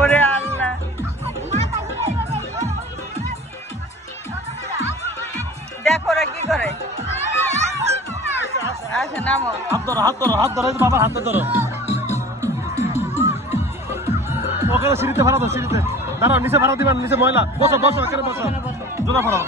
ওরে আল্লাহ, দেখো ওরা কি করে। আচ্ছা নামো, হাত ধরো হাত ধরো হাত ধরো, বাবার হাত ধরো। ওকে সিঁড়িতে ভাড়া দাও, সিঁড়িতে দাঁড়াও, নিচে ভাড়া দিবেন, নিচে ময়লা। বসো বসো, এখানে বসো, জোড়া ভাড়া।